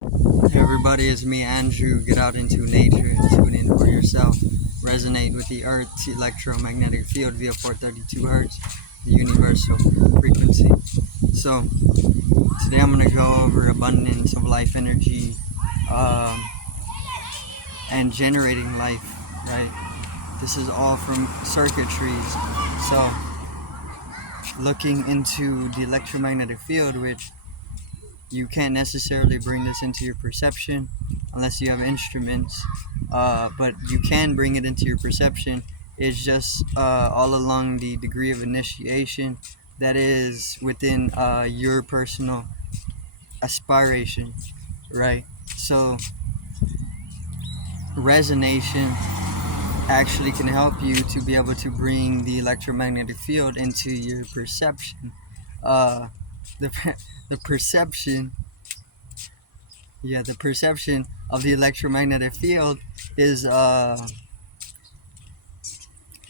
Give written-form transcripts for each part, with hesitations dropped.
Hey everybody, it's me Andrew. Get out into nature and tune in for yourself. Resonate with the Earth's electromagnetic field via 432 Hertz, the universal frequency. So, today I'm going to go over abundance of life energy um, and generating life, right? This is all from circuitries. So, looking into the electromagnetic field, which you can't necessarily bring this into your perception unless you have instruments, but you can bring it into your perception. It's just all along the degree of initiation that is within your personal aspiration, right? So resonation actually can help you to be able to bring the electromagnetic field into your perception. uh, the, the perception the perception of the electromagnetic field is it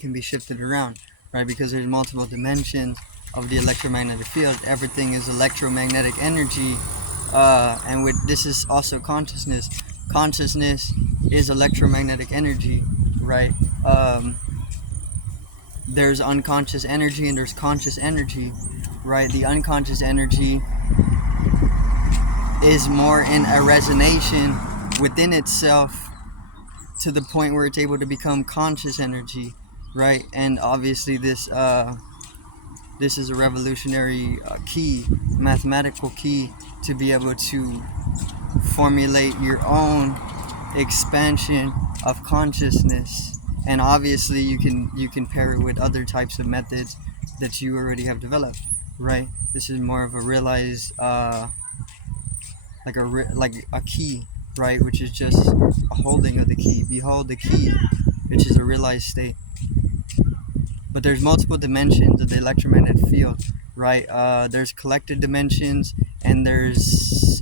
can be shifted around, right? Because there's multiple dimensions of the electromagnetic field. Everything is electromagnetic energy, and with this is also consciousness. Consciousness is electromagnetic energy, right? There's unconscious energy and there's conscious energy, right? The unconscious energy is more in a resonation within itself to the point where it's able to become conscious energy, right? And obviously this is a revolutionary key, mathematical key, to be able to formulate your own expansion of consciousness. And obviously you can pair it with other types of methods that you already have developed, right? This is more of a realized like a key, right? Which is just a holding of the key. Behold the key, which is a realized state. But there's multiple dimensions of the electromagnetic field, right? There's collected dimensions and there's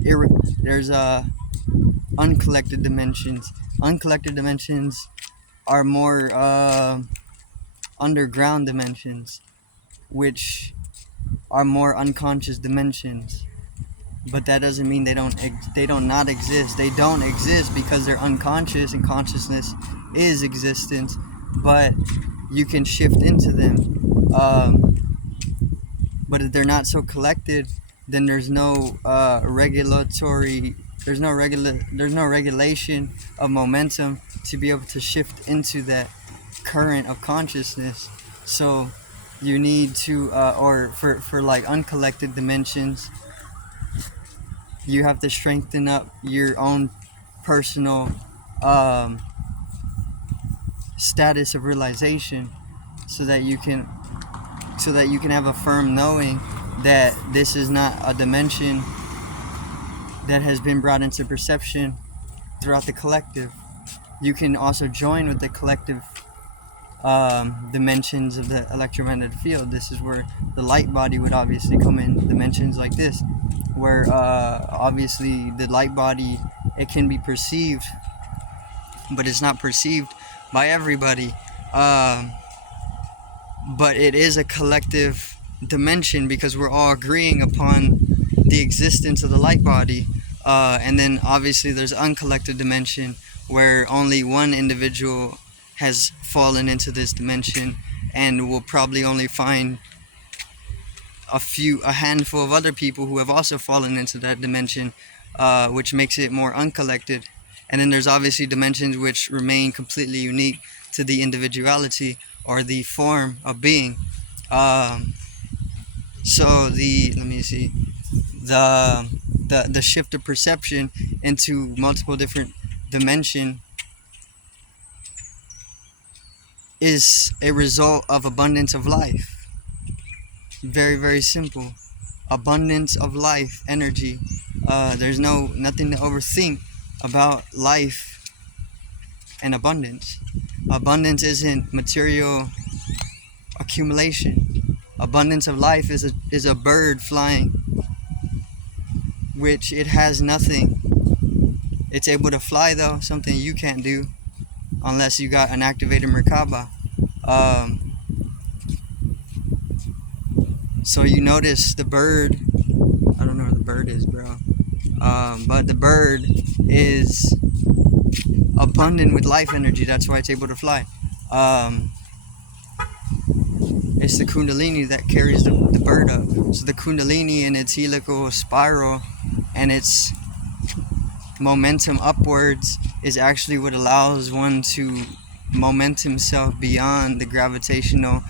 uncollected dimensions. Uncollected dimensions are more underground dimensions, which are more unconscious dimensions. But that doesn't mean they don't not exist. They don't exist because they're unconscious, and consciousness is existence. But you can shift into them. But if they're not so collected, then there's no regulatory. There's no regulation of momentum to be able to shift into that current of consciousness. So you need to, or for like uncollected dimensions, you have to strengthen up your own personal um, status of realization, so that you can have a firm knowing that this is not a dimension that has been brought into perception throughout the collective. You can also join with the collective dimensions of the electromagnetic field. This is where the light body would obviously come in, dimensions like this, where obviously the light body, it can be perceived, but it's not perceived by everybody. But it is a collective dimension because we're all agreeing upon the existence of the light body. And then obviously there's uncollected dimension where only one individual has fallen into this dimension, and will probably only find a handful of other people who have also fallen into that dimension, which makes it more uncollected. And then there's obviously dimensions which remain completely unique to the individuality or the form of being. So let me see, the shift of perception into multiple different dimension is a result of abundance of life. Very, very simple. Abundance of life energy. There's nothing to overthink about life and abundance. Abundance isn't material accumulation. Abundance of life is a bird flying, which it has nothing. It's able to fly though, something you can't do unless you got an activated Merkaba. So you notice the bird. I don't know where the bird is, bro. But the bird is abundant with life energy. That's why it's able to fly. It's the Kundalini that carries the bird up. So the Kundalini in its helical spiral and its momentum upwards is actually what allows one to moment himself beyond the gravitational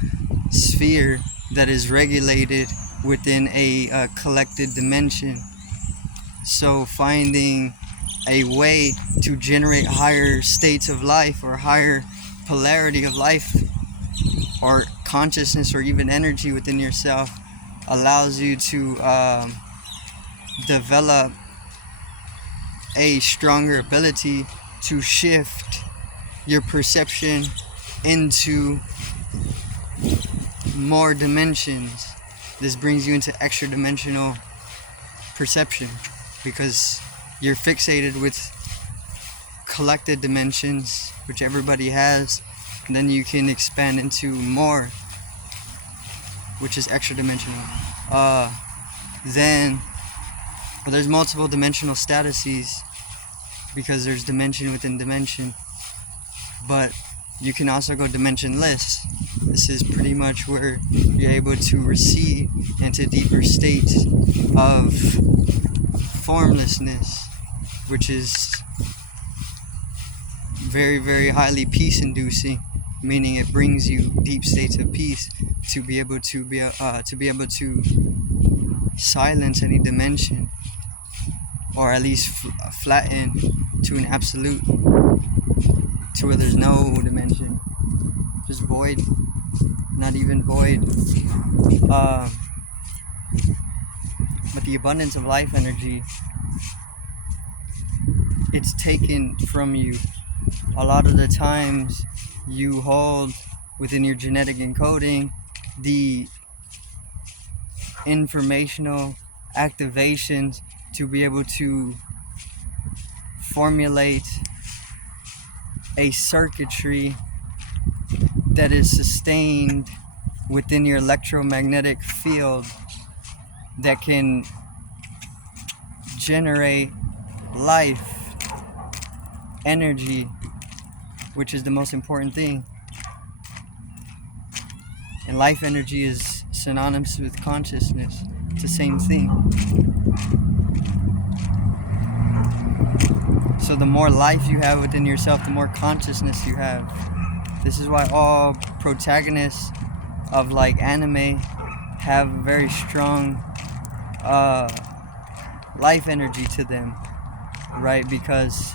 sphere that is regulated within a collected dimension. So finding a way to generate higher states of life or higher polarity of life or consciousness or even energy within yourself allows you to develop a stronger ability to shift your perception into more dimensions. This brings you into extra dimensional perception because you're fixated with collected dimensions, which everybody has, and then you can expand into more, which is extra dimensional. Then there's multiple dimensional statuses because there's dimension within dimension, but you can also go dimensionless. This is pretty much where you're able to recede into deeper states of formlessness, which is very, very highly peace-inducing, meaning it brings you deep states of peace to be able to silence any dimension, or at least flatten to an absolute, to where there's no dimension, just void, not even void. But the abundance of life energy, it's taken from you. A lot of the times you hold within your genetic encoding the informational activations to be able to formulate a circuitry that is sustained within your electromagnetic field that can generate life energy, which is the most important thing. And life energy is synonymous with consciousness. It's the same thing. So the more life you have within yourself, the more consciousness you have. This is why all protagonists of like anime have very strong life energy to them, right? Because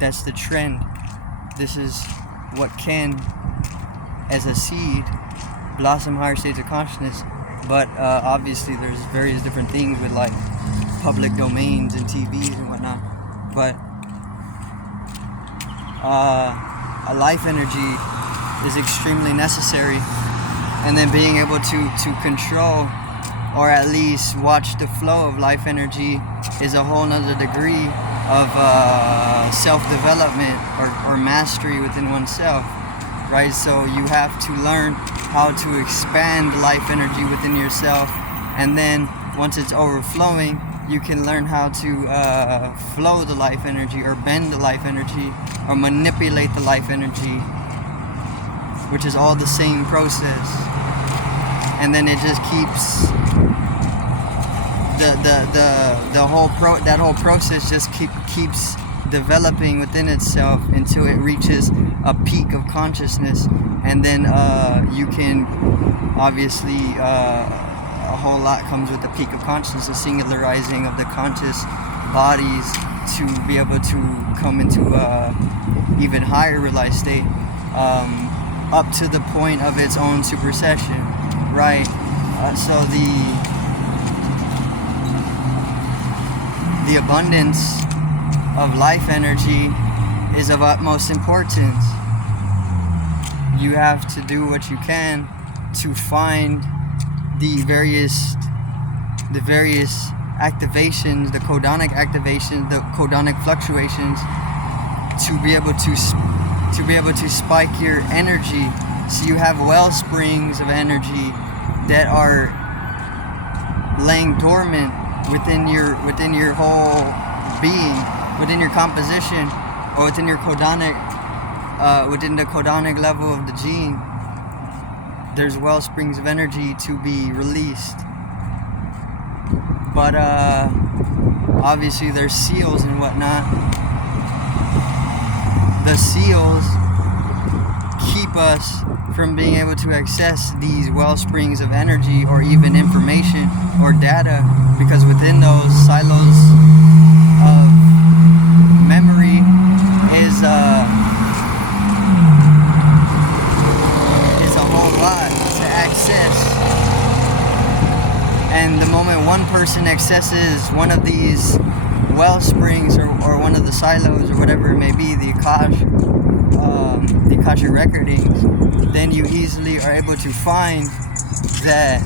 that's the trend. This is what can, as a seed, blossom higher states of consciousness. But obviously there's various different things with like public domains and TVs and whatnot. But a life energy is extremely necessary. And then being able to control or at least watch the flow of life energy is a whole nother degree of self-development or mastery within oneself, right? So you have to learn how to expand life energy within yourself, and then once it's overflowing, you can learn how to flow the life energy or bend the life energy or manipulate the life energy, which is all the same process. And then it just keeps that whole process just keeps developing within itself until it reaches a peak of consciousness, and then you can obviously a whole lot comes with the peak of consciousness, the singularizing of the conscious bodies to be able to come into a even higher realized state, up to the point of its own supersession, right? So the abundance of life energy is of utmost importance. You have to do what you can to find the various activations, the codonic activations, the codonic fluctuations, to be able to spike your energy. So you have well springs of energy that are laying dormant within your whole being, within your composition, or within your codonic, within the codonic level of the gene. There's well springs of energy to be released. But obviously there's seals and whatnot. The seals keep us from being able to access these well springs of energy or even information or data, because within those silos of memory is a whole lot to access. And the moment one person accesses one of these well springs or one of the silos or whatever it may be, the Akashic recordings, then you easily are able to find that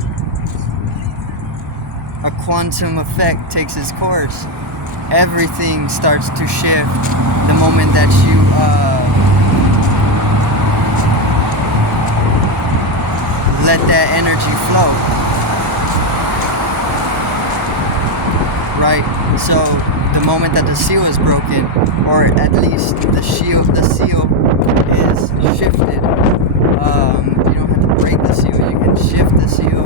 a quantum effect takes its course. Everything starts to shift the moment that you let that energy flow. Right? So the moment that the seal is broken, or at least the seal is shifted. You don't have to break the seal, you can shift the seal.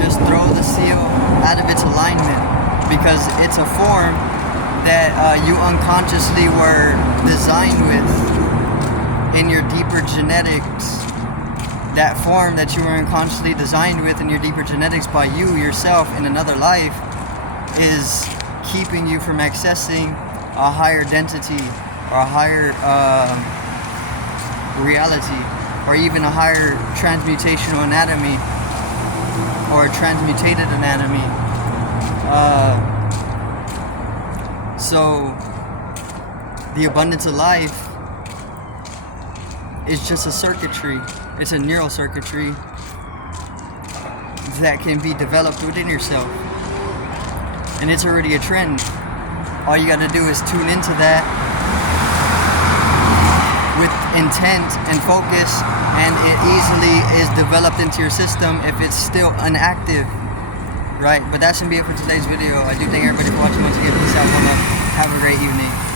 Just throw the seal out of its alignment, because it's a form that you unconsciously were designed with in your deeper genetics. That form that you were unconsciously designed with in your deeper genetics by you yourself in another life is keeping you from accessing a higher density or a higher reality, or even a higher transmutational anatomy or a transmutated anatomy. So the abundance of life is just a circuitry. It's a neural circuitry that can be developed within yourself. And it's already a trend. All you gotta do is tune into that with intent and focus, and it easily is developed into your system if it's still inactive. Right? But that's gonna be it for today's video. I do thank everybody for watching once again. Peace out, one love. Have a great evening.